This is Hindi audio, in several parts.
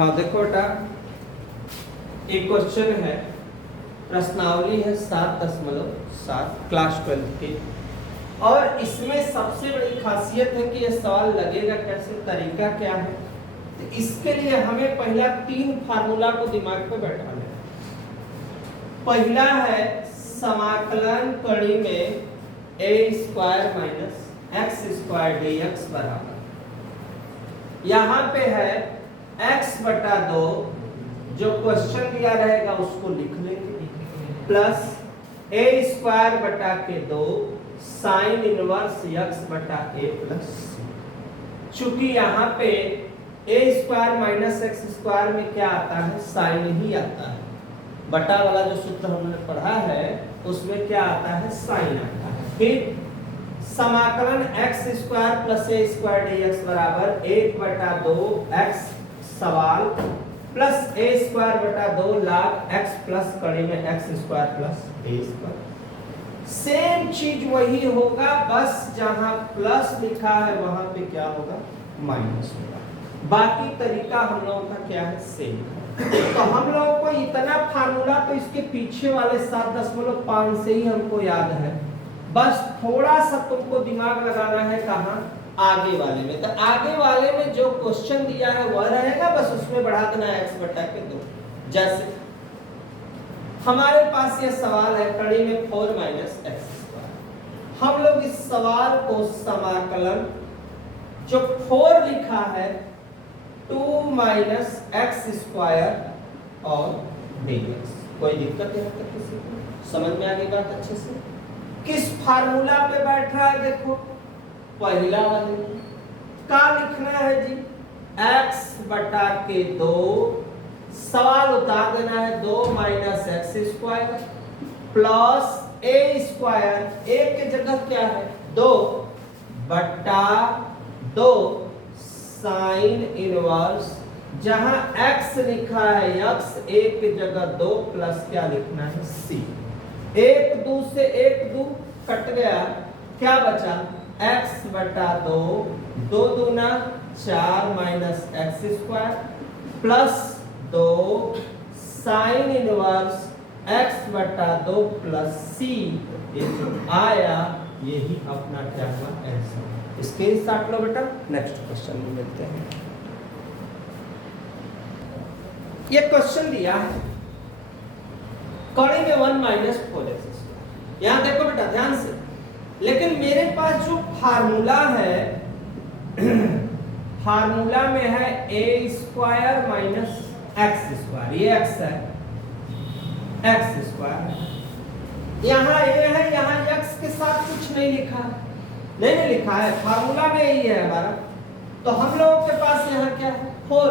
हाँ देखो बेटा, एक क्वेश्चन है, प्रश्नावली है 7.7 क्लास 12 की, और इसमें सबसे बड़ी खासियत है कि यह सवाल लगेगा कैसे, तरीका क्या है। तो इसके लिए हमें पहला 3 फार्मूला को दिमाग पे बैठाना है। पहला है समाकलन कड़ी में a² माइनस x² dx बराबर, यहाँ पे है x/2, जो क्वेश्चन दिया रहेगा उसको लिख लेंगे, plus a²/2 sine inverse x/a plus c। चूंकि यहाँ पे a² माइनस x² में क्या आता है, साइन ही आता है। बटा वाला जो सूत्र हमने पढ़ा है उसमें क्या आता है, साइन आता है। फिर समाकलन x² प्लस a² dx बराबर 1/2 x सवाल plus a²/2 log x plus कड़ी में x² प्लस a²। सेम चीज वही होगा, बस जहां प्लस लिखा है वहां पे क्या होगा, माइनस होगा। बाकी तरीका हम लोगों का क्या है, सेम। तो हम लोगों को इतना फार्मूला तो इसके पीछे वाले 7.5 से ही हमको याद है, बस थोड़ा सा तुमको दिमाग लगाना है कहाँ, आगे वाले में। तो आगे वाले में जो क्वेश्चन दिया है वह रहेगा, बस उसमें बढ़ा देना है x/2। जैसे हमारे पास ये सवाल है कड़ी में 4 माइनस x²। हम लोग इस सवाल को समाकलन जो 4 लिखा है 2 माइनस x² और dx, कोई दिक्कत है तक किसी को, समझ में आ गई बात अच्छे से। किस फार्मूला पे बैठ रहा है, देखो पहला वाले का लिखना है जी, x/2 सवाल उतार देना है 2 माइनस x² प्लस a², एक के जगह क्या है 2/2 साइन इनवर्स, जहां x लिखा है x, एक के जगह 2 प्लस क्या लिखना है c। 1 2 से 1 2 कट गया, क्या बचा x/2, 2 दूना 4 minus x² plus 2 sine inverse x/2 plus c। ये जो आया यही अपना क्या हुआ, आंसर। इसके साथ लो बेटा, नेक्स्ट क्वेश्चन में मिलते हैं। ये क्वेश्चन दिया है कड़ी में 1 माइनस 4x²। यहां देखो बेटा ध्यान से, लेकिन मेरे पास जो फार्मूला है फार्मूला में है a² माइनस x², ये x है, x²। यहाँ a है, यहाँ x के साथ कुछ नहीं लिखा है, नहीं लिखा है, फार्मूला में यही है हमारा। तो हम लोगों के पास यहाँ क्या है 4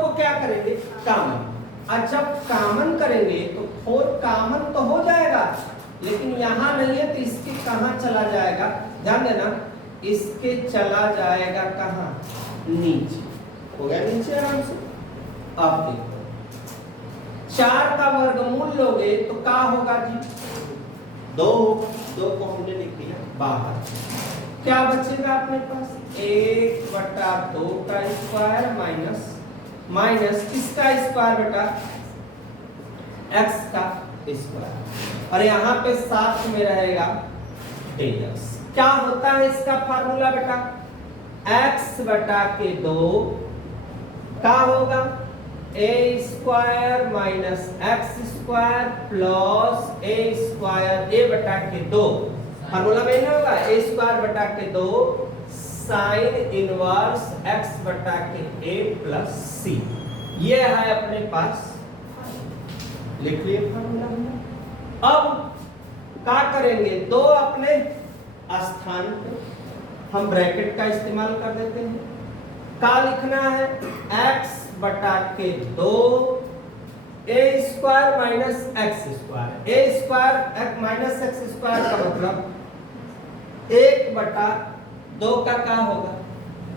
को क्या करेंगे, कॉमन। और जब कॉमन करेंगे तो 4 कॉमन तो हो जाएगा, लेकिन यहाँ नहीं है तो इसके कहाँ चला जाएगा, ध्यान देना, इसके चला जाएगा कहाँ, नीचे। हो गया नीचे आराम से। अब देखो 4 का वर्गमूल लोगे तो क्या होगा जी, 2 को हमने लिख लिया बाहर, क्या बचेगा अपने पास 1/2 का स्क्वायर माइनस किसका स्क्वायर बेटा, x का स्क्वायर, और यहाँ पे साथ में रहेगा dx। क्या होता है इसका फार्मूला बेटा, x/2 क्या होगा, a² minus x² plus a², formula में ना होगा a²/2 sine inverse x/a plus c। ये है अपने पास, लिख लिए फार्मूला में। अब क्या करेंगे, 2 अपने स्थान पे हम ब्रैकेट का इस्तेमाल कर देते हैं। क्या लिखना है, x/2 a² minus x², a² minus x² का मतलब 1/2 का क्या होगा,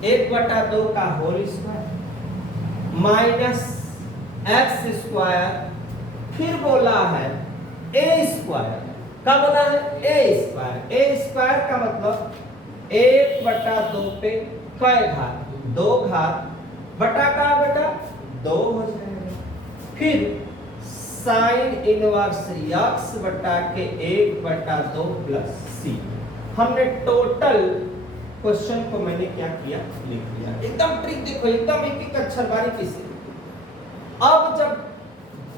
1/2 का होल स्क्वायर माइनस x², फिर बोला है a², क्या बोला है a² का मतलब 1/2 पे कै घात, 2 घात बटा का बेटा 2 हो जाएगा। फिर साइन इनवर्स x बटा के 1/2 प्लस c। हमने टोटल क्वेश्चन को मैंने क्या किया, लिख दिया। एकदम ट्रिक देखो, एकदम एक एक अक्षर बारीकी से। अब जब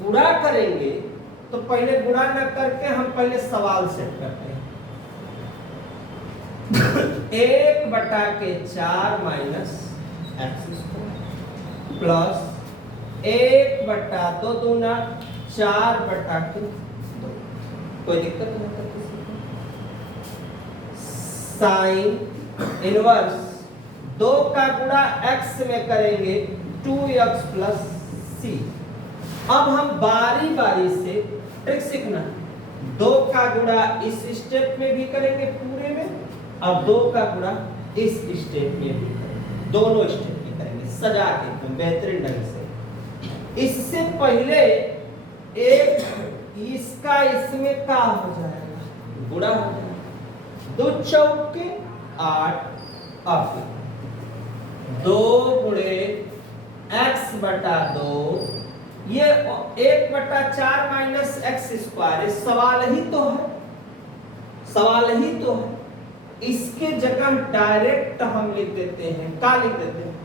गुणा करेंगे तो पहले गुणा न करके हम पहले सवाल सेट करते हैं। 1/4 माइनस एक्स स्क्वायर प्लस 1/2 दूना 4/2। कोई दिक्कत नहीं है किसी को। साइन इनवर्स 2 का गुणा x में करेंगे 2x प्लस c। अब हम बारी बारी से ट्रिक सीखना। 2 का गुणा इस स्टेप में भी करेंगे पूरे में, अब 2 का गुणा इस स्टेप में भी करेंगे, दोनों स्टेप में करेंगे सजा के एकदम बेहतरीन ढंग से। इससे पहले एक इसका इसमें का हो जाएगा, गुणा हो जाएगा। 2 चौके 8। अब 2 गुणे x/2, ये 1/4 माइनस एक्स स्क्वायर। सवाल ही तो है, सवाल ही तो है। इसके जगह डायरेक्ट हम लिख देते हैं, क्या लिख देते हैं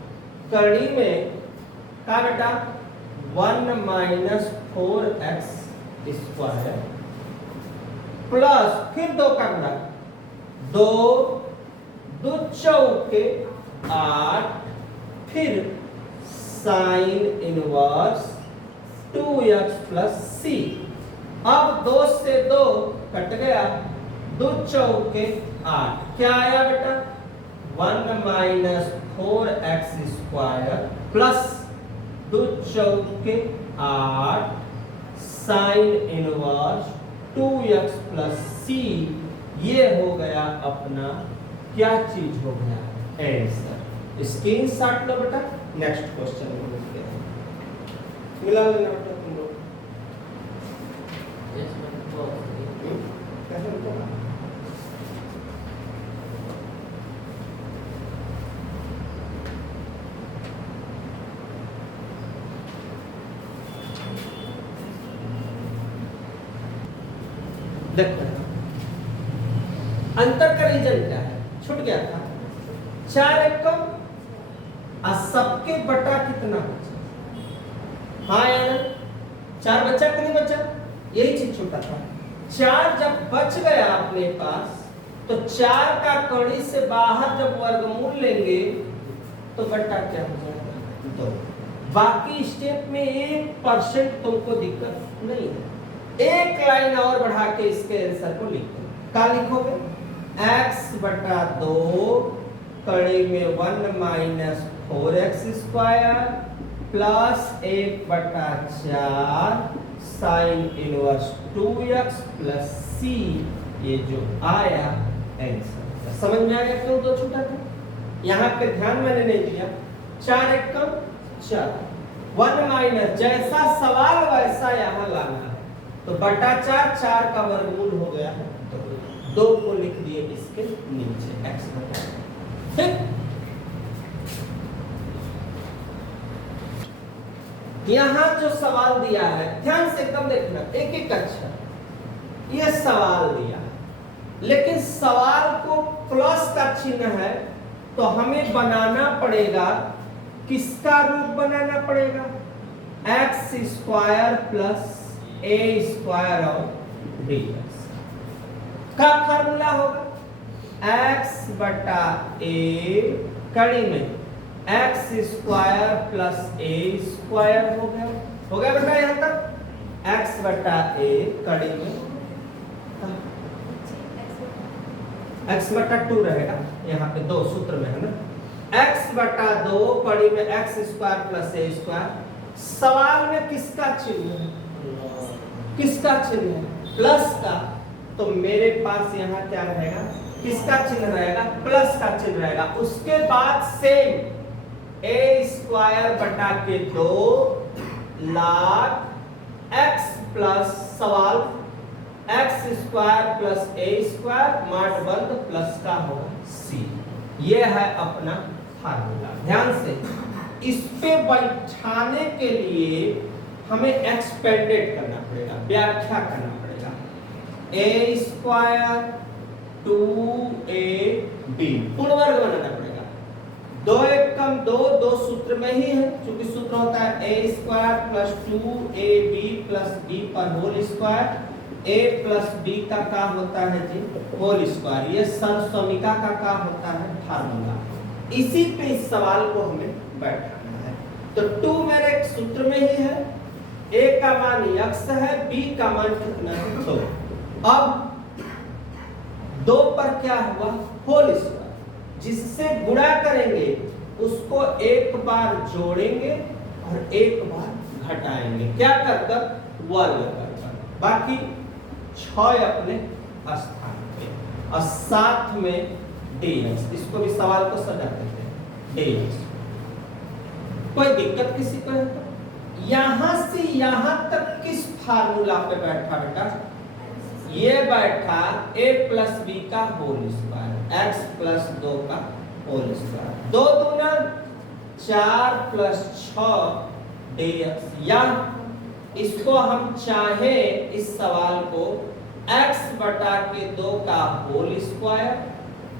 कड़ी में का बेटा 1 माइनस 4x स्क्वायर प्लस फिर 2 का गुणा 2 चौके 8 फिर sine inverse 2x plus c। अब 2 से 2 कट गया, 2 चौके 8 क्या आया बेटा 1 माइनस 4x स्क्वायर प्लस 2 चौके 8 sine inverse 2x plus c। ये हो गया अपना क्या चीज हो गया आंसर। स्क्रीनशॉट लो बेटा, नेक्स्ट क्वेश्चन में लिखते हैं। मिला लेना बेटा तुम लोग। कैसे बताना देखो अंतर का रीजन क्या है, छूट गया था 4 एक कम और सबके बटा कितना बचा। हाँ यार 4 बचा कि नहीं बचा, यही चीज छूटा था। 4 जब बच गया अपने पास तो 4 का कड़ी से बाहर जब वर्गमूल लेंगे तो बटा क्या हो जाएगा 2। बाकी स्टेप में 1% तुमको दिक्कत नहीं है। एक लाइन और बढ़ा के इसके आंसर को लिख दो। क्या लिखोगे x/2 कड़ी में 1 minus 4x square plus 1/4 sine inverse 2x plus c। ये जो आया आंसर। समझ में आ गया क्यों 2 छूटा था। यहाँ पे ध्यान मैंने नहीं दिया। 4 एक कम 4 1 माइनस जैसा सवाल वैसा यहाँ लाना है। तो बटा 4 का वर्गमूल हो गया है तो 2 को लिख दिए इसके नीचे x बटा। ठीक, यहां जो सवाल दिया है ध्यान से एकदम देखना, एक एक अक्षर। ये सवाल दिया है लेकिन सवाल को प्लस का चिन्ह है तो हमें बनाना पड़ेगा, किसका रूप बनाना पड़ेगा x square plus a square और dx का फार्मूला होगा x बटा a कड़ी में x square plus a square हो गया बेटा यहाँ तक। x बटा a कड़ी में x बटा 2 रहेगा, यहाँ पे 2 सूत्र में है ना। x बटा 2 कड़ी में x square plus a square. सवाल में किसका चिन्ह है, किसका चिन्ह है प्लस का। तो मेरे पास यहाँ क्या रहेगा, किसका चिन्ह रहेगा प्लस का चिन्ह रहेगा। उसके बाद सेम a स्क्वायर बटा के 2 लाख x प्लस सवाल x square plus a square माठ बंद प्लस का होगा c। ये है अपना फार्मूला। ध्यान से इस पे बैठाने के लिए हमें एक्सपेंडेड करना पड़ेगा, व्याख्या करना पड़ेगा। ए स्क्वायर 2ab पूर्ण वर्ग बनाना पड़ेगा। 2 एक कम 2, 2 सूत्र में ही है, क्योंकि सूत्र होता है a square plus 2ab plus b पर whole square. a plus b का होता है जी होल स्क्वायर। ये सर्वसमीका का होता है फार्मूला। इसी पे इस सवाल को हमें बैठाना है। तो 2 मेरे सूत्र में ही है, a का मान x है, b का मान कितना है 2। अब 2 पर क्या हुआ होल स्क्वायर, जिससे गुणा करेंगे उसको एक बार जोड़ेंगे और एक बार घटाएंगे, क्या कर कर वर्ग कर। बाकी 6 अपने स्थान पे और साथ में dx, इसको भी सवाल को सजा देते हैं dx। कोई दिक्कत किसी को है तो? यहां से यहां तक किस फार्मूला पे बैठा बेटा? ये बैठा a प्लस b का होल स्क्वायर, x प्लस 2 का होल स्क्वायर। 2 दूना 4 प्लस 6 dx। या इसको हम चाहे इस सवाल को x बटा के 2 का होल स्क्वायर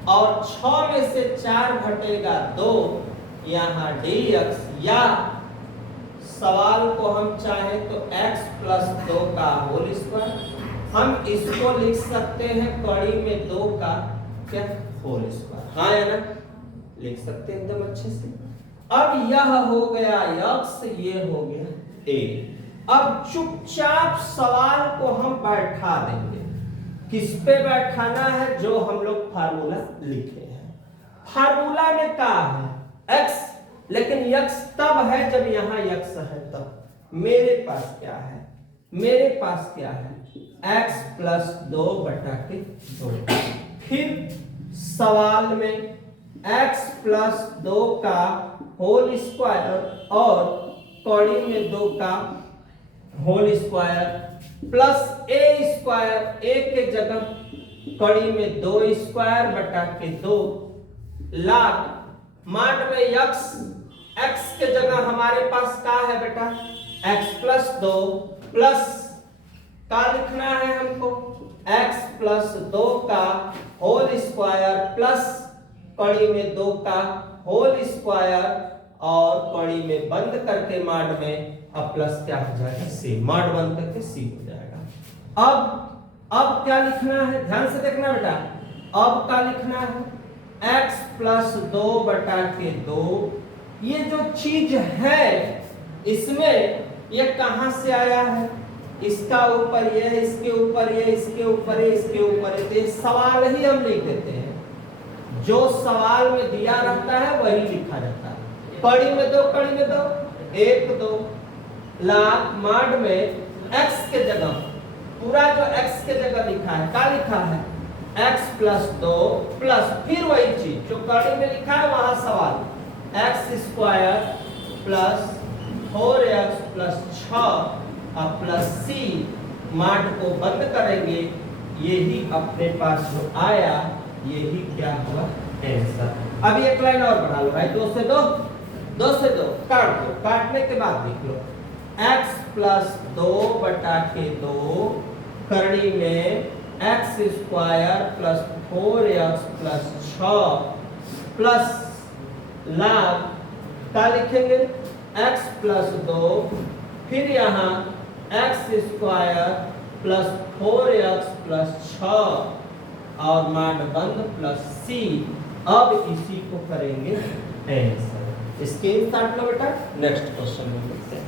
और 6 में से 4 घटेगा 2 यहाँ dx, या सवाल को हम चाहे तो x प्लस 2 का होल स्क्वायर। हम इसको लिख सकते हैं कड़ी में 2 का क्या होल स्क्वायर। हाँ या ना? लिख सकते हैं एकदम अच्छे से। अब यह हो गया x, ये हो गया a। अब चुपचाप सवाल को हम बैठा देंगे। किस पे बैठाना है? जो हम लोग फार्मूला लिखे हैं। फार्मूला में क्या है x, लेकिन x तब है जब यहाँ x है तब। मेरे पास क्या है? मेरे पास क्या है? x प्लस 2 बटा के 2। फिर सवाल में x प्लस 2 का होल स्क्वायर और कड़ी में 2 का whole square plus a square, a के जगह कड़ी में 2 स्क्वायर बटा के 2 लाख माड में x के जगह हमारे पास क्या है बेटा? x प्लस 2 प्लस का लिखना है हमको x प्लस 2 का होल स्क्वायर प्लस कड़ी में 2 का होल स्क्वायर और कड़ी में बंद करके माड में अब प्लस क्या हो जाएगा c, माड बंद करके c हो जाएगा। अब क्या लिखना है? ध्यान से देखना बेटा। अब क्या लिखना है? x प्लस 2 बटा के 2। ये जो चीज है इसमें ये कहां से आया है? इसका ऊपर ये, इसके ऊपर ये, इसके ऊपर ये, इसके ऊपर ये। तो सवाल ही हम लिख देते हैं, जो सवाल में दिया रहता है वही लिखा जाता है। कड़ी में 2, कड़ी में 2, 1 2 लाख माड में x के जगह पूरा जो x के जगह लिखा है क्या लिखा है? x प्लस 2 प्लस फिर वही चीज जो कड़ी में लिखा है वहां सवाल x square plus 4x plus 6 और प्लस c, माड को बंद करेंगे। यही अपने पास जो आया यही क्या हुआ आंसर। अब एक लाइन और बढ़ा लो भाई, 2 से 2, 2 से 2 काट दो। काटने के बाद लिख लो x प्लस 2 बटा के 2 करड़ी में x square plus 4x plus 6 plus लाभ क्या लिखेंगे? x प्लस 2 फिर यहाँ x square plus 4x plus 6 और माड बंद प्लस c। अब इसी को करेंगे आंसर। इसके स्टार्ट लो बेटा, नेक्स्ट क्वेश्चन में देखते हैं।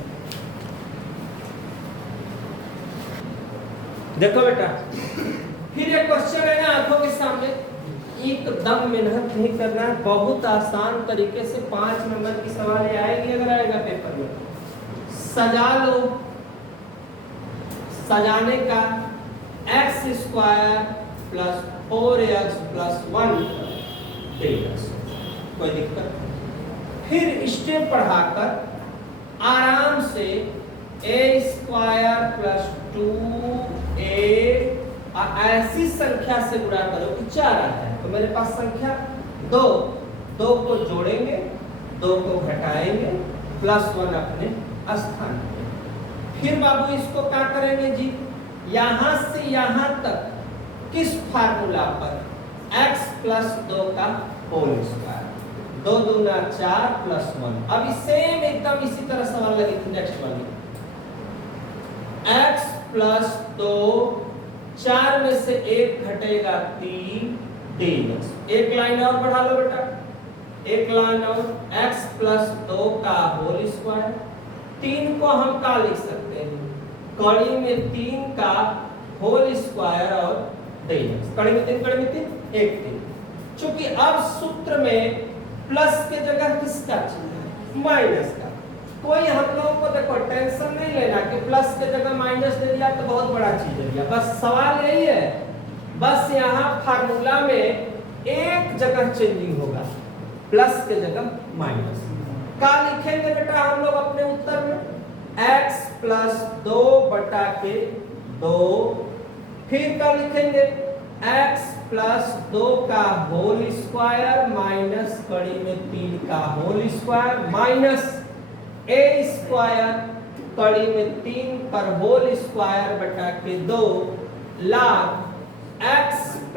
देखो बेटा, फिर एक क्वेश्चन है ना आंखों के सामने, एकदम मेहनत नहीं करना है, बहुत आसान तरीके से 5 नंबर की सवाल आएगी अगर आएगा पेपर में। सजा लो, सजाने का x square plus 4x plus 1 dx, कोई दिक्कत? फिर स्टेप बढ़ाकर आराम से a स्क्वायर प्लस 2a ऐसी संख्या से गुणा करो कि 4 आता है। तो मेरे पास संख्या 2 को जोड़ेंगे 2 को घटाएंगे, +1 अपने स्थान पे। फिर बाबू इसको क्या करेंगे जी, यहां से यहां तक किस फार्मूला पर, x + 2 का होल स्क्वायर, 2 दूना 4 + 1। अभी सेम एकदम इसी तरह सवाल लगी थी नेक्स्ट वाली, x + 2, 4 में से 1 घटेगा 3 dx। एक लाइन और बढ़ा लो बेटा, एक लाइन और, x + 2 का होल स्क्वायर। 3 को हम क्या लिख सकते हैं, कड़ी में 3 का होल स्क्वायर और dx, कड़ी में 3 कड़ी में 3 1 3। चूंकि अब सूत्र में प्लस के जगह किसका चिन्ह है, माइनस का। कोई हम लोगों को देखो टेंशन नहीं लेना कि प्लस के जगह माइनस दे दिया तो बहुत बड़ा चीज दे दिया, बस सवाल यही है, बस यहाँ फार्मूला में एक जगह चेंजिंग होगा, प्लस के जगह माइनस। क्या लिखेंगे बेटा हम लोग अपने उत्तर में, x + 2 बटा के 2, फिर क्या लिखेंगे, x + 2 का होल स्क्वायर माइनस कड़ी में 3 का whole square minus a square कड़ी में 3 पर होल स्क्वायर बटा के 2 लाख x +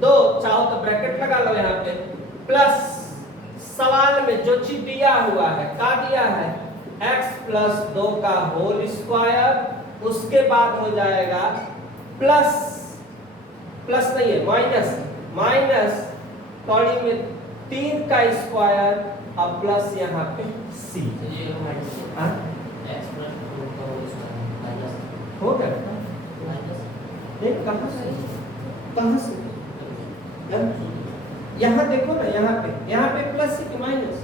2, चाहो तो ब्रैकेट लगा लो यहाँ पे, प्लस सवाल में जो चीज दिया हुआ है, क्या दिया है, x + 2 का होल स्क्वायर, उसके बाद हो जाएगा प्लस नहीं है माइनस कड़ी में 3 का स्क्वायर, अब प्लस यहाँ पे c हो गया। एक कहां से यहाँ देखो ना, यहाँ पे प्लस है कि माइनस,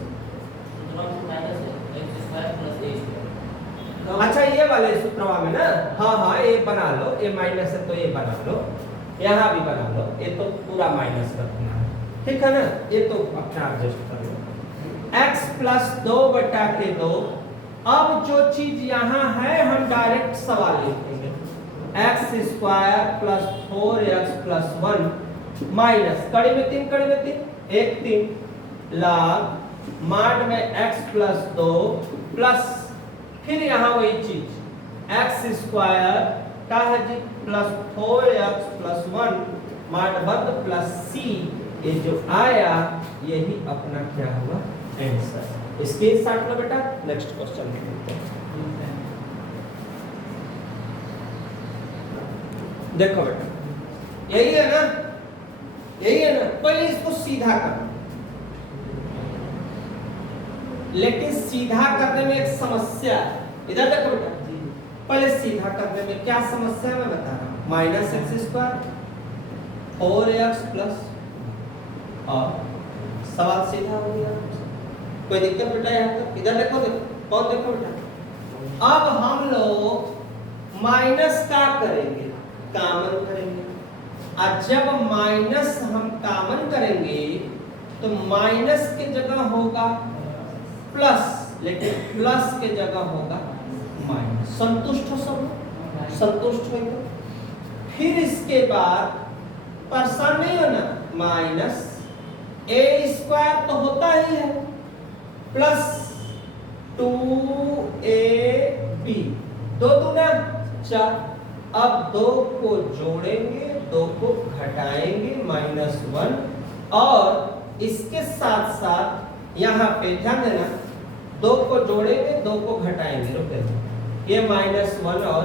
अच्छा ये वाले सूत्रवा में ना, हाँ ये बना लो, ये माइनस है तो ये बना लो, यहाँ भी बना लो, ये तो पूरा माइनस रखना है, ठीक है ना, ये तो अपना एडजस्ट कर लो। x + 2 बटा के 2, अब जो चीज यहाँ है हम डायरेक्ट सवाल लिखेंगे, x² + 4x + 1 माइनस कड़ी में 3 कड़ी में 3 1 3 लाख माड में x + 2 प्लस, फिर यहाँ वही चीज x² का है जी +4x + 1 माड बंद प्लस c, ये जो आया यही अपना क्या हुआ आंसर। स्क्रीनशॉट लो बेटा, नेक्स्ट क्वेश्चन देखते हैं। देखो बेटा, यही है ना, पहले इसको सीधा कर, लेकिन सीधा करने में एक समस्या है, इधर देखो बेटा, पहले सीधा करने में क्या समस्या मैं बता रहा हूं, -x² 4x प्लस, और सवाल सीधा हो गया, कोई दिक्कत बेटा यहाँ तक, इधर देखो कौन देखो बेटा, अब हम लोग माइनस का करेंगे, कॉमन करेंगे, और जब माइनस हम कॉमन करेंगे तो माइनस के जगह होगा प्लस, लेकिन प्लस के जगह होगा माइनस। संतुष्ट हो सब, संतुष्ट हो, फिर इसके बाद परेशान नहीं होना, माइनस a² तो होता ही है प्लस 2ab, 2 दूना 4, अब 2 को जोड़ेंगे, 2 को घटाएंगे -1, और इसके साथ साथ यहाँ पे ध्यान देना, 2 को जोड़ेंगे 2 को घटाएंगे, रुके ये -1 और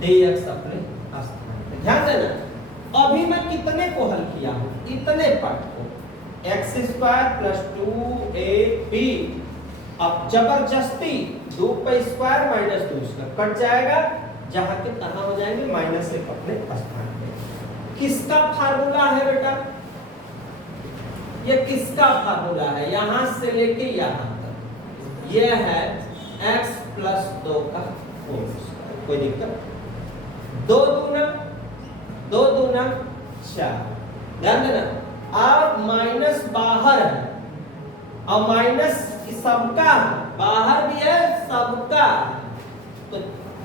dx अपने स्थान पे, ध्यान देना। अभी मैं कितने को हल किया हूँ, इतने पार्ट को, x² + 2ab, अब जबरदस्ती 2 पे स्क्वायर -2 कट जाएगा, जहां के तहां हो जाएंगे -1 अपने स्थान पे। किसका फार्मूला है बेटा, ये किसका फार्मूला है, यहां से लेके यहां तक, ये है x + 2 का होल स्क्वायर, कोई दिक्कत, 2 दूना 4, ध्यान देना, अब माइनस बाहर है, और माइनस सबका बाहर भी है सबका, तो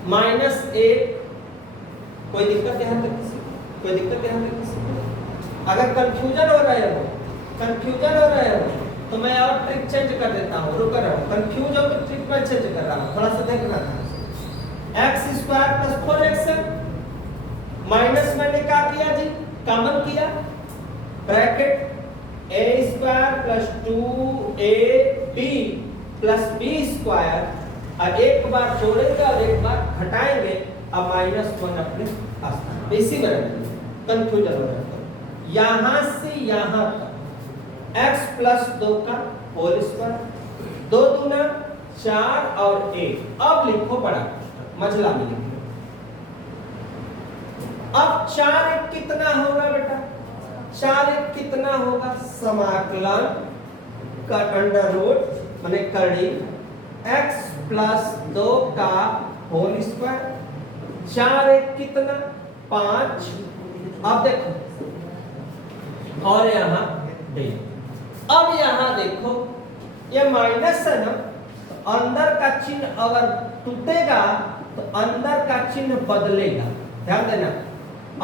-1, कोई दिक्कत यहाँ तक किसी को, कोई दिक्कत यहाँ तक किसी को, अगर कंफ्यूजन हो रहे हो तो मैं और ट्रिक चेंज कर देता हूँ, रुक रहा हूँ, कंफ्यूज हो तो ट्रिक मैं चेंज कर रहा हूँ, थोड़ा सा देखना था। X square plus 4x minus मैंने क्या किया जी, कॉमन किया, bracket a square plus 2ab plus b square, और एक बार जोड़ेंगे और एक बार घटाएंगे, अब -1 अपने स्थान इसी में कंफ्यूजन हो जाता है। यहां से यहां तक x प्लस 2 का होल स्क्वायर, 2 दूना 4 और 1, अब लिखो बड़ा मझला में लिखो। अब 4 कितना होगा बेटा, 4 कितना होगा, समाकलन का अंडर रूट माने कड़ी x प्लस 2 का होल स्क्वायर, 4 कितना 5, अब देखो और यहां दे, अब यहां देखो ये माइनस है ना, तो अंदर का चिन्ह अगर टूटेगा तो अंदर का चिन्ह बदलेगा, ध्यान देना,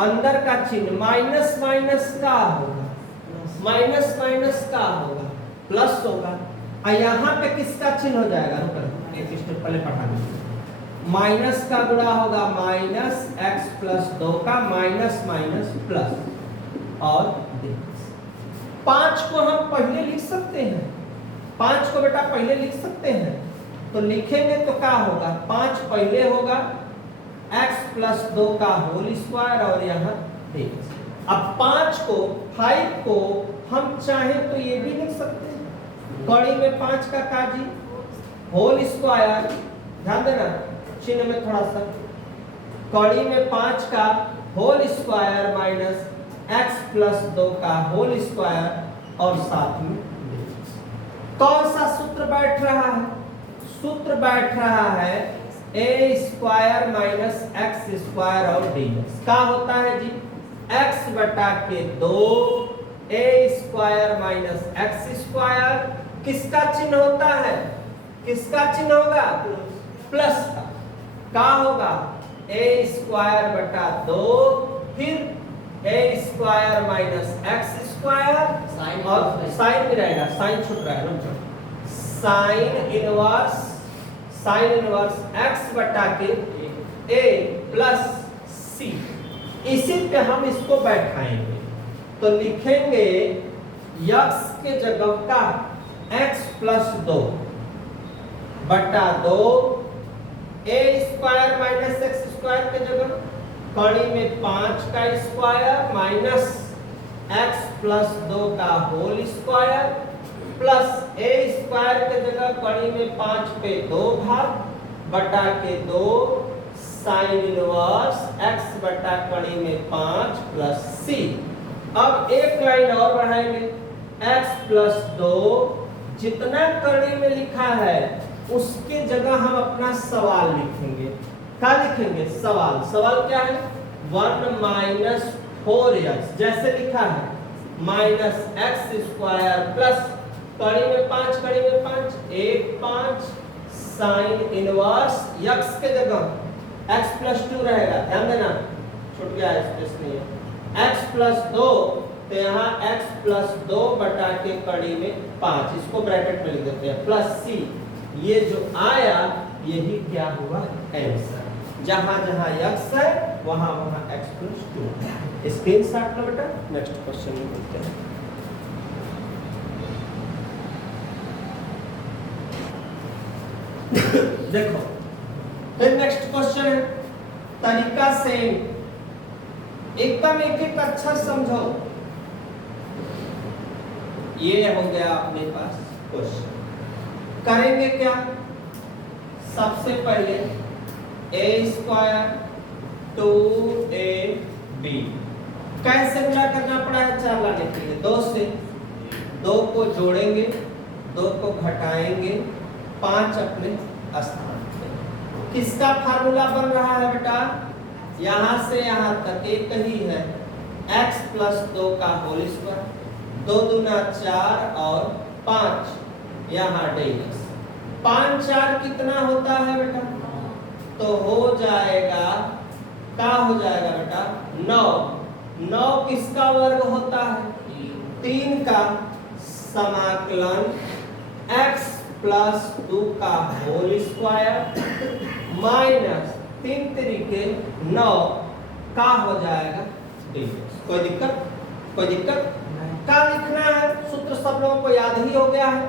अंदर का चिन्ह माइनस माइनस का होगा, माइनस माइनस का होगा, प्लस होगा, और यहाँ पे किसका चिन्ह हो जाएगा, रुको एक स्टेप पहले पढ़ा दीजिए, माइनस का गुणा होगा माइनस x प्लस 2 का माइनस माइनस प्लस, और 5 को हम पहले लिख सकते हैं, 5 को बेटा पहले लिख सकते हैं, तो लिखेंगे तो क्या होगा, 5 पहले होगा x प्लस 2 का होल स्क्वायर और यहाँ x। अब 5 को हम चाहें तो ये भी लिख सकते हैं, कड़ी में 5 का काजी होल स्क्वायर, ध्यान देना चिन्ह में थोड़ा सा, कड़ी में 5 का whole square minus x plus 2 का होल स्क्वायर और साथ में कौन सा सूत्र बैठ रहा है, सूत्र बैठ रहा है a square minus x square और dx, क्या होता है जी, x बटा के 2 a square minus x square, किसका चिन्ह होता है, किसका चिन्ह होगा, प्लस का, क्या होगा a स्क्वायर बटा 2 फिर a square minus x square, और साइन भी रहेगा, साइन छूट रहा है, साइन इनवर्स x बटा के a प्लस c, इसी पे हम इसको बैठाएंगे, तो लिखेंगे x के जगह का x प्लस 2 बटा 2 a square minus x square के जगह कड़ी में 5 का स्क्वायर माइनस x प्लस 2 का whole square plus a square के जगह कड़ी में 5 पे 2 भाग बटा के 2 साइन इनवर्स x बटा कड़ी में 5 प्लस c। अब एक लाइन और बढ़ाएंगे, x प्लस 2 जितना कड़ी में लिखा है उसके जगह हम अपना सवाल लिखेंगे, क्या लिखेंगे, सवाल, सवाल क्या है, 1 माइनस 4x, जैसे लिखा है माइनस एक्स स्क्वायर प्लस कड़ी में 5 कड़ी में 5 1 5 साइन इनवर्स x के जगह x प्लस 2 रहेगा, ध्यान देना छूट गया है, स्पेस नहीं है, x प्लस 2 तो यहाँ x प्लस 2 बटा के कड़ी में 5, इसको ब्रैकेट में लिख देते हैं, प्लस c, ये जो आया यही क्या हुआ आंसर, जहां जहां x है वहां वहां x प्लस 2। स्क्रीनशॉट लो बेटा, नेक्स्ट क्वेश्चन में देखते हैं। देखो फिर नेक्स्ट क्वेश्चन है, तरीका सेम, एकदम एक एक अच्छा समझो, ये हो गया अपने पास क्वेश्चन, करेंगे क्या, सबसे पहले a स्क्वायर 2ab कैसे गुणा करना पड़ा है, 4 लाने के लिए 2 से, 2 को जोड़ेंगे, 2 को घटाएंगे, 5 अपने स्थान पे, किसका फार्मूला बन रहा है बेटा, यहां से यहां तक एक ही है, x प्लस 2 का होल स्क्वायर, 2 दूना 4 और 5 यहाँ dx, 5 4 कितना होता है बेटा, तो हो जाएगा, क्या हो जाएगा बेटा 9, 9 किसका वर्ग होता है, 3 का, समाकलन x प्लस 2 का होल स्क्वायर माइनस 3 तरीके 9 का हो जाएगा dx। कोई दिक्कत? कोई दिक्कत? क्या लिखना है? सूत्र सब लोगों को याद ही हो गया है।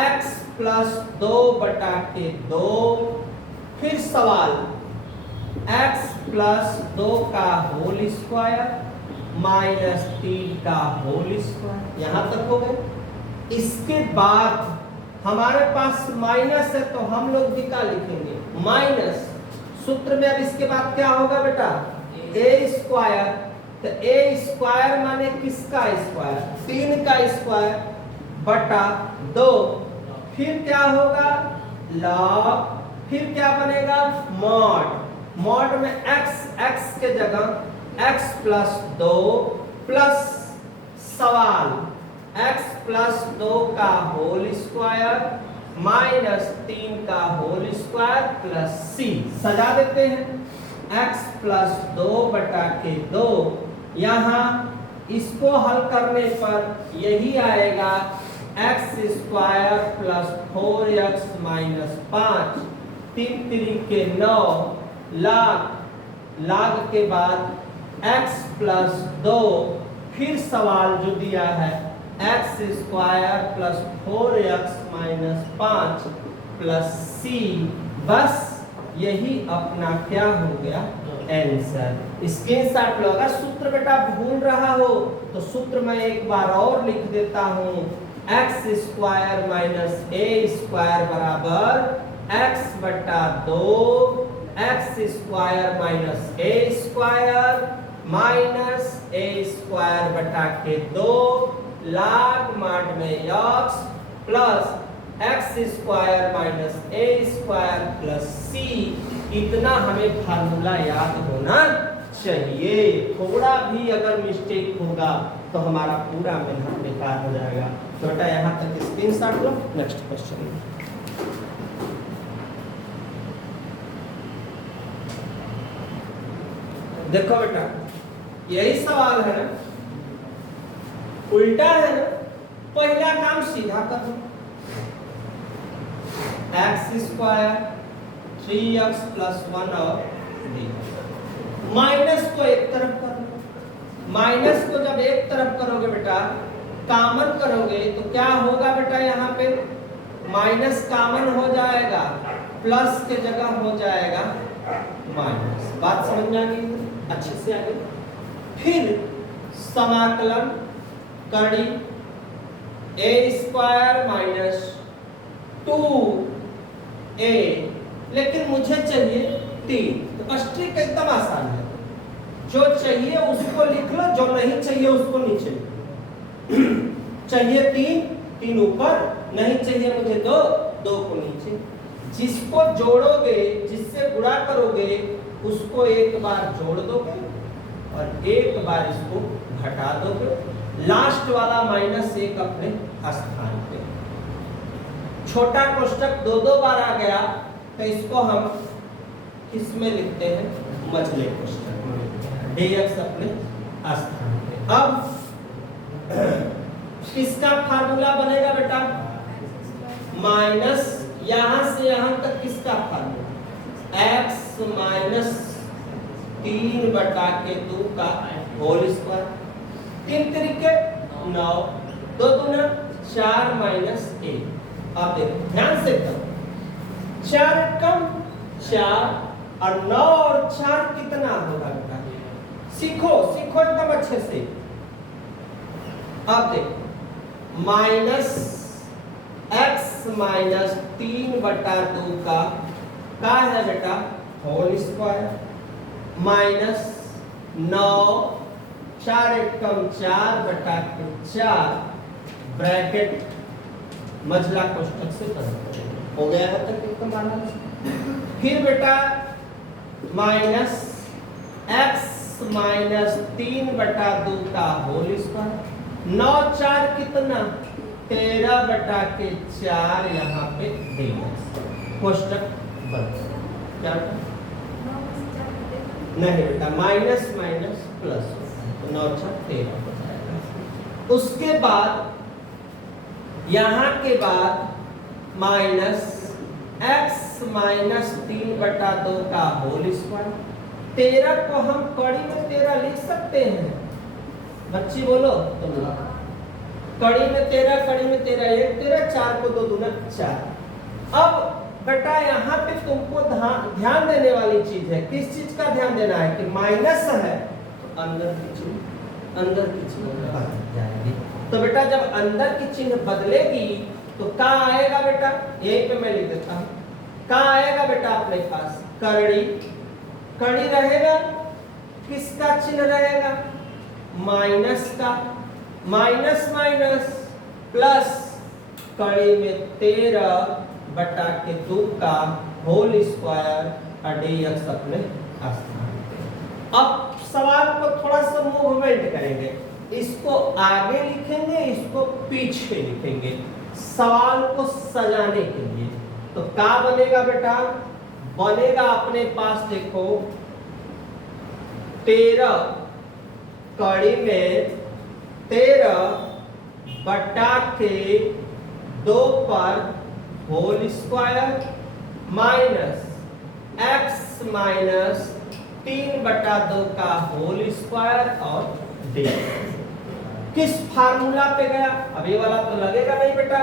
x प्लस 2 बटा के 2, फिर सवाल x प्लस 2 का होल स्क्वायर माइनस 3 का होल स्क्वायर। यहां तक हो गए। इसके बाद हमारे पास माइनस है तो हम लोग भी क्या लिखेंगे? माइनस सूत्र में। अब इसके बाद क्या होगा बेटा? ए स्क्वायर। तो ए स्क्वायर माने किसका स्क्वायर? 3 का स्क्वायर बटा 2, फिर क्या होगा? लॉग, फिर क्या बनेगा? मॉड। मॉड में x के जगह x प्लस 2 प्लस सवाल x प्लस 2 का होल स्क्वायर माइनस 3 का होल स्क्वायर प्लस c। सजा देते हैं। x प्लस 2 बटा के 2, यहाँ इसको हल करने पर यही आएगा x square plus 4x minus 5, 3 तरीके 9, लाग के बाद x प्लस 2, फिर सवाल जो दिया है x square plus 4x minus 5 plus c। बस यही अपना क्या हो गया? आंसर। स्क्रीनशॉट लो। अगर सूत्र बेटा भूल रहा हो तो सूत्र मैं एक बार और लिख देता हूँ। x square minus a square बराबर x बटा 2 x square minus a square minus a square बटा के 2 लाग माड में x plus x square minus a square plus c। इतना हमें फार्मूला याद होना चाहिए। थोड़ा भी अगर मिस्टेक होगा तो हमारा पूरा मेहनत बेकार हो जाएगा। तो बेटा यहाँ तक स्क्रीनशॉट लो। Next question. देखो बेटा, यही सवाल है ना, उल्टा है ना। पहला काम सीधा कर दो। एक्स स्क्वायर 3x प्लस 1 और माइनस को एक तरफ करो। माइनस को जब एक तरफ करोगे बेटा, कॉमन करोगे तो क्या होगा बेटा? यहाँ पे माइनस कॉमन हो जाएगा, प्लस के जगह हो जाएगा माइनस। बात समझ में आ गई? अच्छे से आ गई। फिर समाकलन करी a स्क्वायर माइनस 2a, लेकिन मुझे चाहिए 3। तो कष्टिक एकदम आसान है। जो चाहिए उसको लिख लो, जो नहीं चाहिए उसको नीचे। चाहिए 3 ऊपर, नहीं चाहिए मुझे 2 को नीचे। जिसको जोड़ोगे, जिससे गुणा करोगे, उसको एक बार जोड़ दोगे और एक बार इसको घटा दोगे। लास्ट वाला -1 अपने स्थान पे। छोटा कोष्टक 2 बार आ गया तो इसको हम किसमें लिखते हैं? मझले कोष्टक में। dx अपने स्थान पे। अब किसका फार्मूला बनेगा बेटा? माइनस यहां से यहां तक किसका फार्मूला? x माइनस 3 बटा के 2 का होल स्क्वायर। 3 तरीके 9, 2 दूना 4 माइनस 1। अब देखो ध्यान से करो, 4 कम 4 और 9 और 4 कितना होगा बेटा? सीखो एकदम अच्छे से। अब देखो माइनस x माइनस 3 बटा 2 का है बेटा? होल स्क्वायर माइनस 9, 4 कम 4 बटा के 4 ब्रैकेट मझला कोष्टक से कर हो गया है तक एकदम आना। फिर बेटा माइनस x माइनस 3 बटा 2 का होल स्क्वायर। 9 4 कितना? 13 बटा के 4 यहाँ पे dx। कोष्टक बंद। क्या बेटा? नहीं बेटा, माइनस माइनस प्लस, तो 9 4 13 हो जाएगा। उसके बाद यहाँ के बाद माइनस x माइनस 3/2 का होल स्क्वायर। 13 को हम कड़ी में 13 लिख सकते हैं, बच्ची बोलो तुम लोग। कड़ी में 13, कड़ी में 13, 1 13, 4 को 2 दूना 4। अब बेटा यहाँ पे तुमको ध्यान देने वाली चीज है, किस चीज का ध्यान देना है कि माइनस है तो अंदर की चिन्ह बदल जाएगी। तो बेटा जब अंदर की चिन्ह बदलेगी तो कहाँ आएगा बेटा, यहीं पे मैं लिख देता हूँ। कहाँ आएगा बेटा अपने पास कड़ी, कड़ी रहेगा, किसका चिन्ह रहेगा, माइनस का, माइनस माइनस प्लस कड़ी में 13/2 का होल स्क्वायर dx अपने स्थान पे। अब सवाल को थोड़ा सा मूवमेंट करेंगे, इसको आगे लिखेंगे, इसको पीछे लिखेंगे सवाल को सजाने के लिए। तो क्या बनेगा बेटा, बनेगा अपने पास देखो 13 कड़ी में 13/2 पर whole square minus x minus 3/2 का होल स्क्वायर और dx। किस फार्मूला पे गया, अब ये वाला तो लगेगा नहीं बेटा,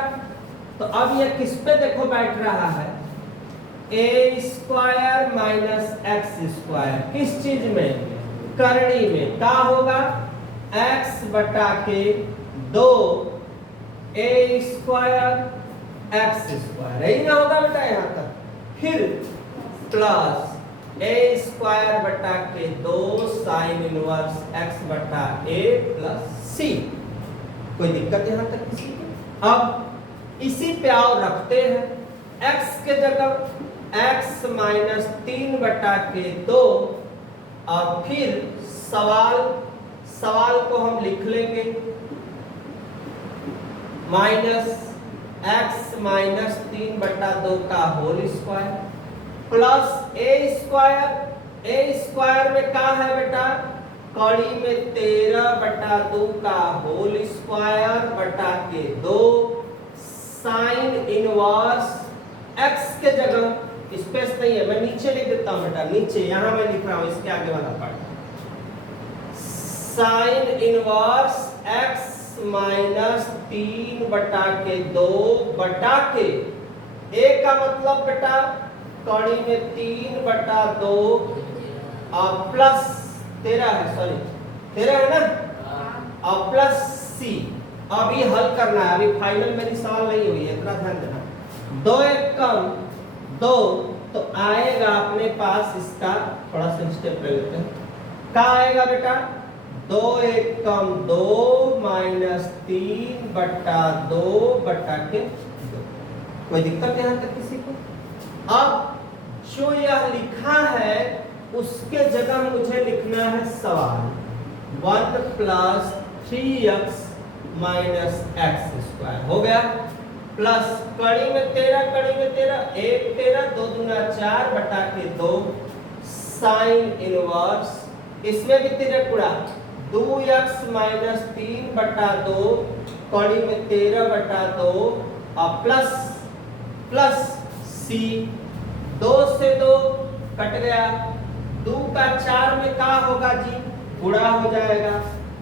तो अब ये किस पे देखो बैठ रहा है, a square minus x square. किस चीज में, करणी में। क्या होगा, x/2 a square x square, यही ना होगा बेटा यहाँ तक। फिर plus a square 2 sine inverse x/a plus c। कोई दिक्कत यहाँ तक किसी की? अब इसी पे आओ रखते हैं x के जगह x माइनस 3/2 और फिर सवाल को हम लिख लेंगे माइनस x माइनस 3/2 का whole square plus a square में क्या है बेटा, कड़ी में 13/2 का होल स्क्वायर बटा के 2 साइन इनवर्स x के जगह स्पेस नहीं है, मैं नीचे लिख देता हूं बेटा, नीचे यहां मैं लिख रहा हूं, इसके आगे वाला part sine inverse x minus 3/2 बटा के a का मतलब बेटा कड़ी में 3/2 और प्लस 13 है, सॉरी 13 है ना, और प्लस c। अभी हल करना है, अभी फाइनल मेरी सवाल नहीं हुई है, इतना ध्यान देना। 2 1 कम 2 तो आएगा अपने पास, इसका थोड़ा सा स्टेप ले लेते हैं। क्या आएगा बेटा, 2 1 कम 2 माइनस 3/2 बटा के 2। कोई दिक्कत यहाँ तक किसी को? अब जो यह लिखा है उसके जगह मुझे लिखना है सवाल 1 plus 3x minus x square हो गया, प्लस कड़ी में 13 1 13 2 दूना 4 बटा के 2 साइन इनवर्स, इसमें भी 3 गुणा 2x माइनस 3/2 कड़ी में 13/2 और प्लस c। 2 से 2 कट गया, 2 का 4 में क्या होगा जी, गुणा हो जाएगा,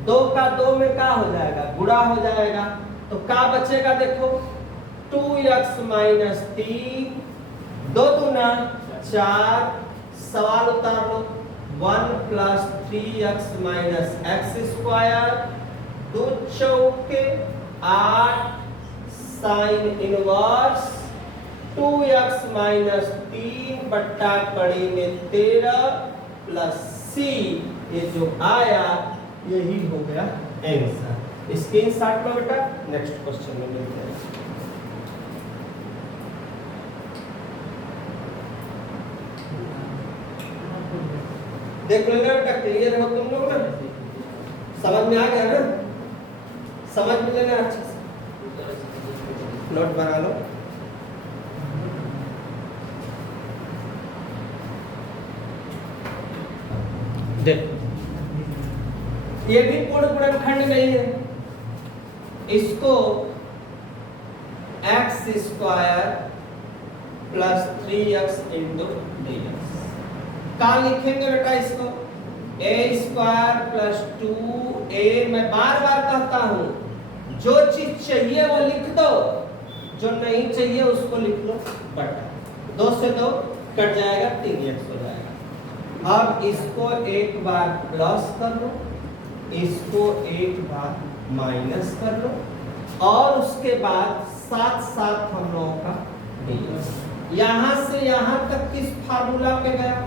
2 का 2 में क्या हो जाएगा, गुणा हो जाएगा। तो क्या बचेगा देखो, 2x माइनस 3 2 दूना 4, सवाल उतार लो 1 plus 3x minus x square 2 चौके 8 साइन इनवर्स 2x माइनस 3 बट्टा कड़ी में 13 प्लस c। ये जो आया यही हो गया आंसर। स्क्रीनशॉट लो बेटा, नेक्स्ट क्वेश्चन में मिलते हैं। देख लेना बेटा, क्लियर हो तुम लोग ना, समझ में आ गया ना, समझ में लेना अच्छे से, नोट बना लो। देखो ये भी पूर्ण गुणनखंड नहीं है, इसको x square plus 3x into dx। कहाँ लिखेंगे बेटा इसको? a square plus 2a। मैं बार बार कहता हूं, जो चीज चाहिए वो लिख दो, जो नहीं चाहिए उसको लिख लो बटा। 2 से 2 कट जाएगा, 3x हो जाएगा। अब इसको एक बार प्लस कर लो, इसको एक बार माइनस कर लो, और उसके बाद साथ साथ हम लोगों का dx। यहां से यहां तक किस फार्मूला पे गया?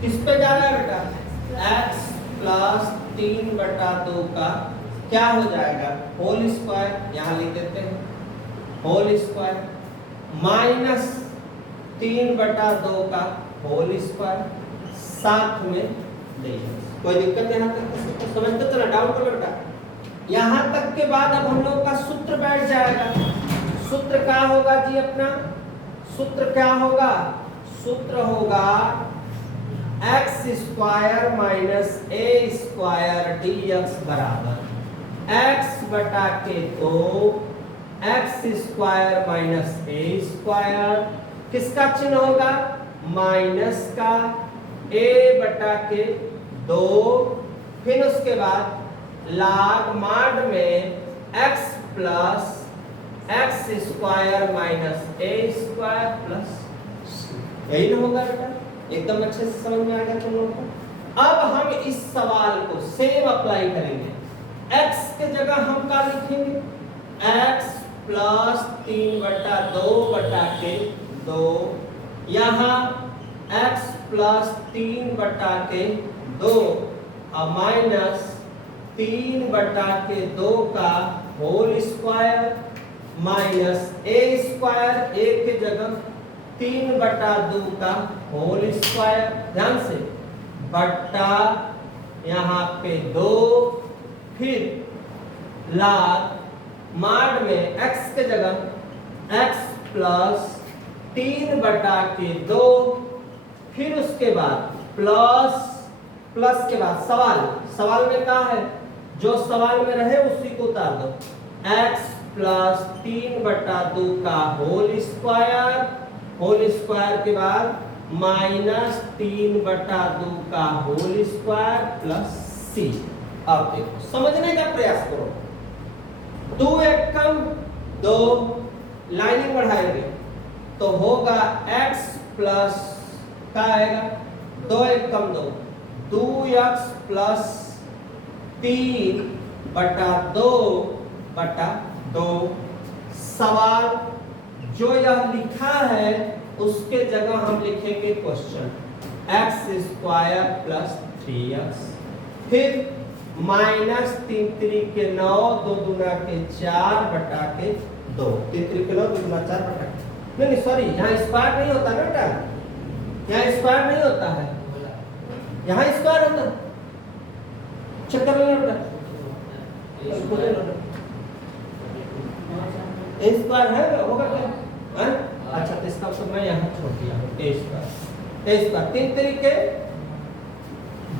किस पे जा रहा है बेटा? x प्लस 3/2 का क्या हो जाएगा? होल स्क्वायर, यहां लिख देते हैं होल स्क्वायर, माइनस 3/2 का होल स्क्वायर, साथ में dx। कोई दिक्कत यहाँ तक समझते तो ना? डाउट हो बेटा? यहाँ तक के बाद अब हम लोग का सूत्र बैठ जाएगा। सूत्र क्या होगा जी अपना? सूत्र क्या होगा? सूत्र होगा x square minus a square dx बराबर एक्स बटा के 2 x square minus a square, किसका चिन्ह होगा? माइनस का, ए बटा के 2, फिर उसके बाद लाग माड में x plus x square minus a square plus, यही ना होगा बेटा? एकदम अच्छे से समझ में आ गया तुम लोगों को? अब हम इस सवाल को सेम अप्लाई करेंगे। x के जगह हम क्या लिखेंगे? x प्लस 3/2 बटा के 2, यहाँ x प्लस 3 बटा के 2 और माइनस 3 बटा के 2 का whole square, minus a square, ए के जगह 3/2 का होल स्क्वायर, ध्यान से, बट्टा यहाँ पे 2, फिर लाग माड में x के जगह x प्लस 3 बटा के 2, फिर उसके बाद प्लस के बाद सवाल में क्या है? जो सवाल में रहे उसी को उतार दो। x प्लस 3/2 का होल स्क्वायर के बाद माइनस 3/2 का होल स्क्वायर प्लस c। अब देखो, समझने का प्रयास करो। 2 एक कम 2, लाइनिंग बढ़ाएंगे तो होगा x प्लस क्या आएगा? 2 एक कम 2, 2x प्लस 3/2 सवाल जो यह लिखा है उसके जगह हम लिखेंगे question x square plus 3x, फिर माइनस 3 3 के 9, 2 दूना के 4 बटा के 2, 3 3 के 9, 2 दूना 4 बटा के, नहीं सॉरी, यहाँ स्क्वायर नहीं होता ना बेटा, यहाँ स्क्वायर नहीं होता है, यहाँ स्क्वायर होता। चेक कर लेना बेटा, ए स्क्वायर है होगा क्या? अच्छा, तो इसका मतलब मैं यहाँ छोड़ दिया हूँ ए स्क्वायर 3 तरीके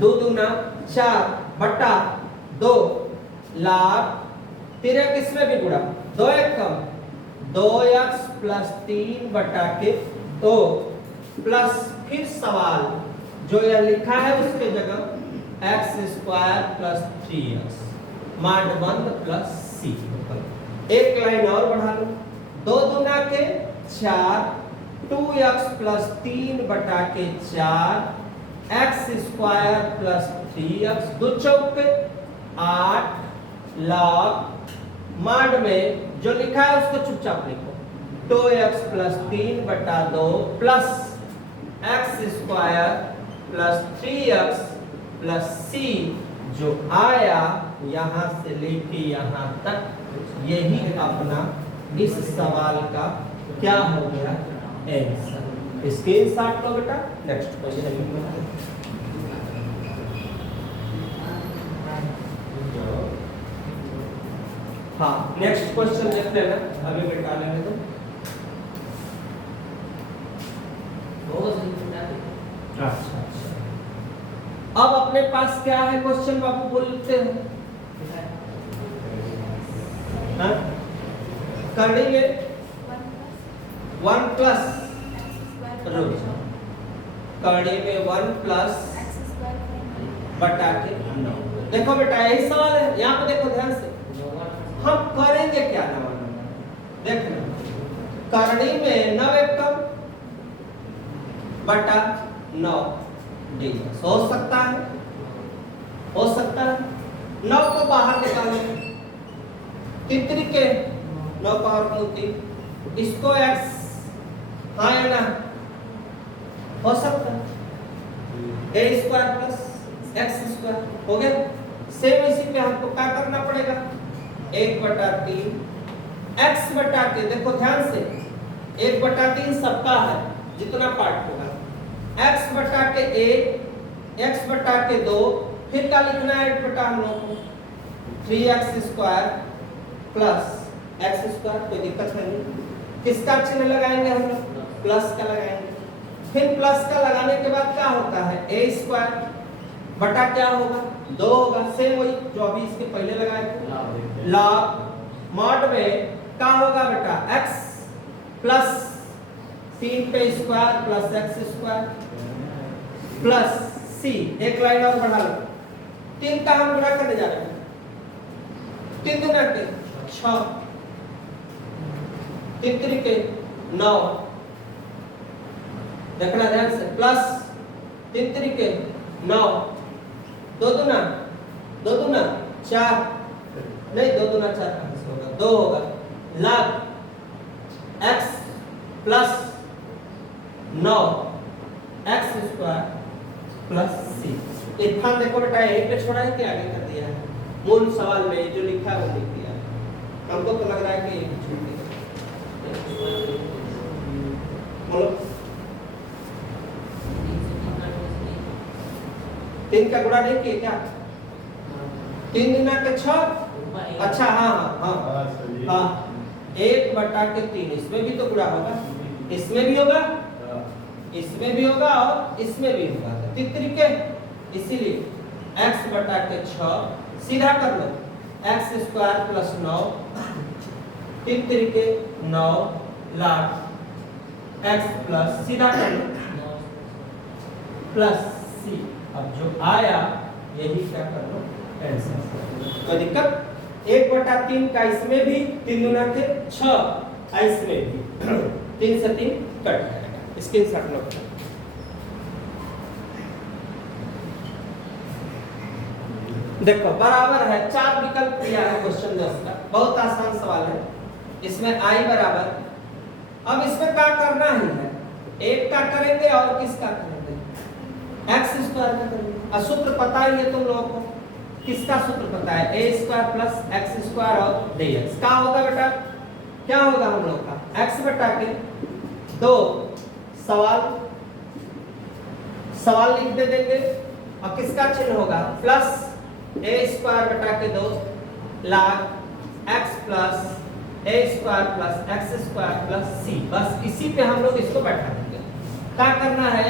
2 दूना 4 बटा 2 लाख 13 किसमें भी गुणा 2 एक कम 2x प्लस 3 बटा के 2 प्लस फिर सवाल जो यह लिखा है उसके जगह x स्क्वायर प्लस 3x माड बंद प्लस c। एक लाइन और बढ़ा लो, 2 दूना के 4, 2x प्लस 3 बटा के 4 x स्क्वायर प्लस 3x, 2 चौके 8 लॉग माड में जो लिखा है उसको चुपचाप लिखो, 2x प्लस 3 बटा 2 plus x square plus 3x plus c जो आया यहाँ से लेके यहाँ तक, यही अपना इस सवाल का क्या हो गया आंसर। स्क्रीनशॉट लो बेटा, नेक्स्ट क्वेश्चन। हाँ, नेक्स्ट क्वेश्चन देख लेना, अभी बेटा लेने दो। अच्छा, अब अपने पास क्या है क्वेश्चन बाबू बोलते हैं? हाँ? कर लेंगे। 1 प्लस रूट कड़ी में 1 प्लस बटा के 9। देखो बेटा यही सवाल है, यहाँ पे देखो ध्यान से हम करेंगे क्या नवा नंबर। देखना करणी में 9 एकम बटा 9 डीएक्स हो सकता है, हो सकता है। 9 को बाहर निकालेंगे, कितनी के 9 पावर 3 इसको x, हाँ या ना, हो सकता है a square plus x square हो गया। सेम इसी पे हमको क्या करना पड़ेगा 1/3 x बटा के, देखो ध्यान से 1/3 सबका है जितना पार्ट होगा, x बटा के 1 x बटा के 2, फिर क्या लिखना है 8 बटा हम लोग को 3x square plus x square, कोई दिक्कत नहीं। किसका चिन्ह लगाएंगे हम लोग, प्लस का लगाएंगे। फिर प्लस का लगाने के बाद क्या होता है a स्क्वायर बटा क्या होगा 2 होगा, सेम वही जो अभी इसके पहले लगाए थे लॉग मॉड में क्या होगा बेटा x प्लस 3 पे square plus x square plus c, एक लाइन और बढ़ा लो, 3 का हम गुणा करने जा रहे हैं, 3 गुना के 6, 3 त्रिके 9, देखना ध्यान से, प्लस 3 त्रिके 9, 2 दूना 4, नहीं 2 दूना 4 कहाँ से होगा, 2 होगा, log x plus 9 x square plus c। इतना देखो बेटा यहीं पे छोड़ा है कि आगे कर दिया है, मूल सवाल में जो लिखा है वो लिख दिया है, हमको तो लग रहा है कि ये छूट गया। बोलो 3 का गुणा नहीं किए क्या, 3 गुना के 6, अच्छा हाँ हाँ हाँ हाँ 1/3, इसमें भी तो गुणा होगा, इसमें भी होगा, इसमें भी होगा और इसमें भी होगा, 3 तरीके, इसीलिए x बटा के 6 सीधा कर लो x स्क्वायर प्लस 9, 3 तरीके 9 लाख x प्लस सीधा कर लो प्लस c। अब जो आया यही क्या कर लो आंसर, कोई दिक्कत। 1/3 का इसमें भी 3 गुना के 6, इसमें भी 3 से 3 कट जाएगा, स्क्रीनशॉट लो। देखो बराबर है, 4 विकल्प दिया है क्वेश्चन 10 का, बहुत आसान सवाल है। इसमें i बराबर, अब इसमें क्या करना ही है, एक का करेंगे और किसका करेंगे x स्क्वायर का करेंगे, और सूत्र पता ही है तुम लोगों को, किसका सूत्र पता है a square plus x square और dx। क्या होगा बेटा, क्या होगा हम लोग का x बटा के 2, सवाल लिख दे देंगे, और किसका चिन्ह होगा प्लस a स्क्वायर बटा के 2 lakh x plus a square plus x square plus c। बस इसी पे हम लोग इसको बैठा देंगे। क्या करना है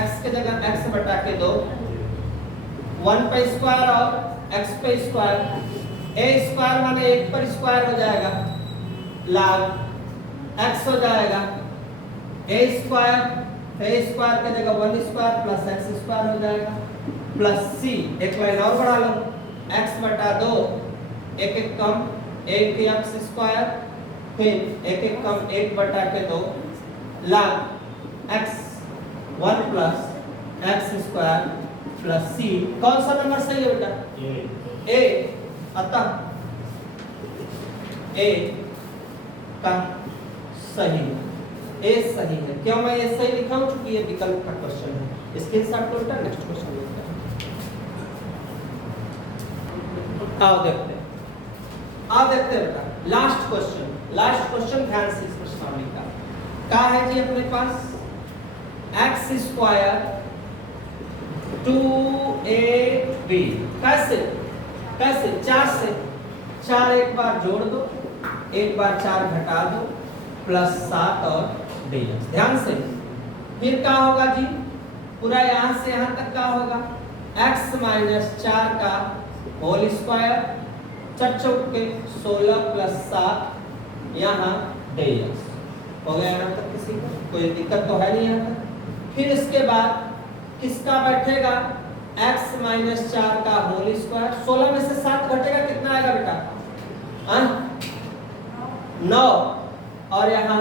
x के जगह x बटा के 2, 1 पे स्क्वायर और x पे स्क्वायर, a स्क्वायर माने 1 पर स्क्वायर हो जाएगा, लाख x हो जाएगा a स्क्वायर के जगह 1 स्क्वायर प्लस x स्क्वायर हो जाएगा प्लस c। एक लाइन और बढ़ा लो, x बटा 2 एक एक कम 1 x स्क्वायर, फिर एक एक कम 1 बटा के 2 lakh x 1 plus x square plus c। कौन सा नंबर सही है बेटा a, अतः a का सही है, a सही है। क्यों मैं ये सही लिखा हूं, क्योंकि ये विकल्प का क्वेश्चन है। स्क्रीनशॉट लो बेटा, नेक्स्ट क्वेश्चन लेते हैं। आओ देखते हैं बेटा लास्ट क्वेश्चन ध्यान से इस प्रश्नावली का क्या है जी अपने पास, x स्क्वायर 2ab कैसे 4 से 4 एक बार जोड़ दो, एक बार 4 घटा दो, प्लस 7 और dx। ध्यान से फिर क्या होगा जी, पूरा यहां से यहां तक क्या होगा, x माइनस 4 का होल स्क्वायर, 4 चौक के 16 प्लस 7 यहाँ dx हो गया यहाँ तक? किसी को कोई दिक्कत तो है नहीं यहाँ तक? फिर इसके बाद किसका बैठेगा? x माइनस 4 का होल स्क्वायर। 16 में से 7 घटेगा कितना आएगा बेटा? 9 और यहाँ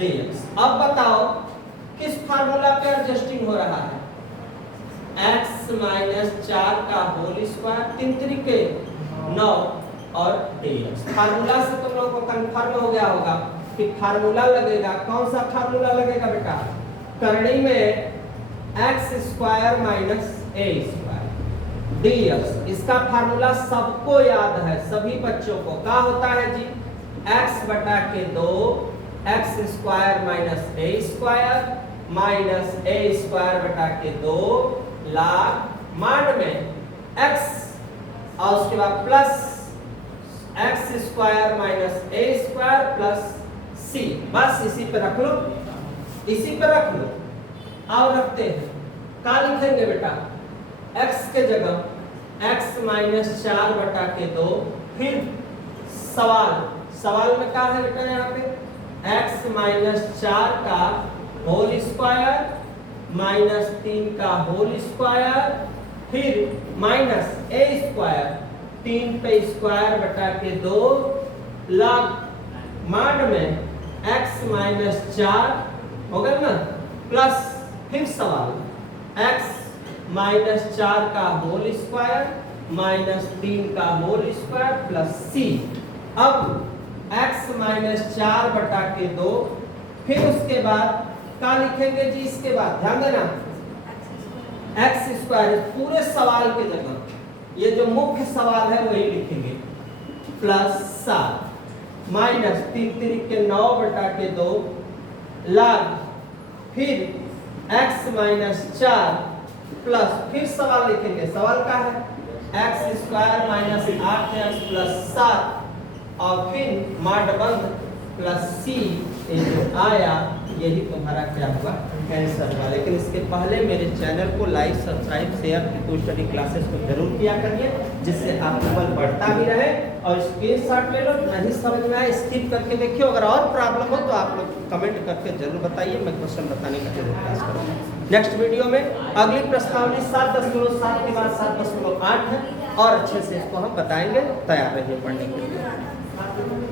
dx। अब बताओ किस फार्मूला पे एडजस्टिंग हो रहा है? x माइनस 4 का होल स्क्वायर 3 तरीके 9 और dx। फार्मूला से तुम लोगों को कंफर्म हो गया होगा कि फार्मूला लगेगा। कौन सा फार्मूला लगेगा बेटा? करनी में x square minus a square dx। इसका फार्मूला सबको याद है, सभी बच्चों को। क्या होता है जी? x बटा के 2 x square minus a square minus a square बटा के 2 लाख मान में x और उसके बाद plus x square minus a square plus c। बस इसी पे रख लो, इसी पे रख लो। आओ रखते हैं। क्या लिखेंगे बेटा? x के जगह x माइनस 4 बटा के 2। फिर सवाल में क्या है बेटा? यहाँ पे x माइनस 4 का होल स्क्वायर माइनस 3 का होल स्क्वायर फिर माइनस a स्क्वायर 3 पे स्क्वायर बटा के 2 लाख मान में x माइनस 4 हो गया ना प्लस फिर सवाल x माइनस 4 का होल स्क्वायर माइनस 3 का होल स्क्वायर प्लस c। अब x माइनस 4 बटा के 2 फिर उसके बाद क्या लिखेंगे जी? इसके बाद ध्यान देना x स्क्वायर पूरे सवाल के जगह ये जो मुख्य सवाल है वही लिखेंगे प्लस 7 माइनस 3 तरीके 9 बटा के 2 लाख फिर x माइनस 4 प्लस फिर सवाल लिखेंगे। सवाल का है x square minus 8x plus 7 और फिर माडबंध प्लस c। ये जो आया यही तुम्हारा क्या हुआ? आंसर हुआ। लेकिन इसके पहले मेरे चैनल को like subscribe share to study classes को जरूर किया करिए, जिससे आपका बल बढ़ता भी रहे। और स्क्रीनशॉट ले लो, नहीं समझ में आए स्किप करके देखिए। अगर और प्रॉब्लम हो तो आप लोग कमेंट करके जरूर बताइए, मैं क्वेश्चन बताने का जरूर प्रयास करूँगा। नेक्स्ट वीडियो में अगली प्रश्नावली 7.7 के बाद 7.8 है और अच्छे से इसको हम बताएंगे। तैयार रहिए पढ़ने के लिए।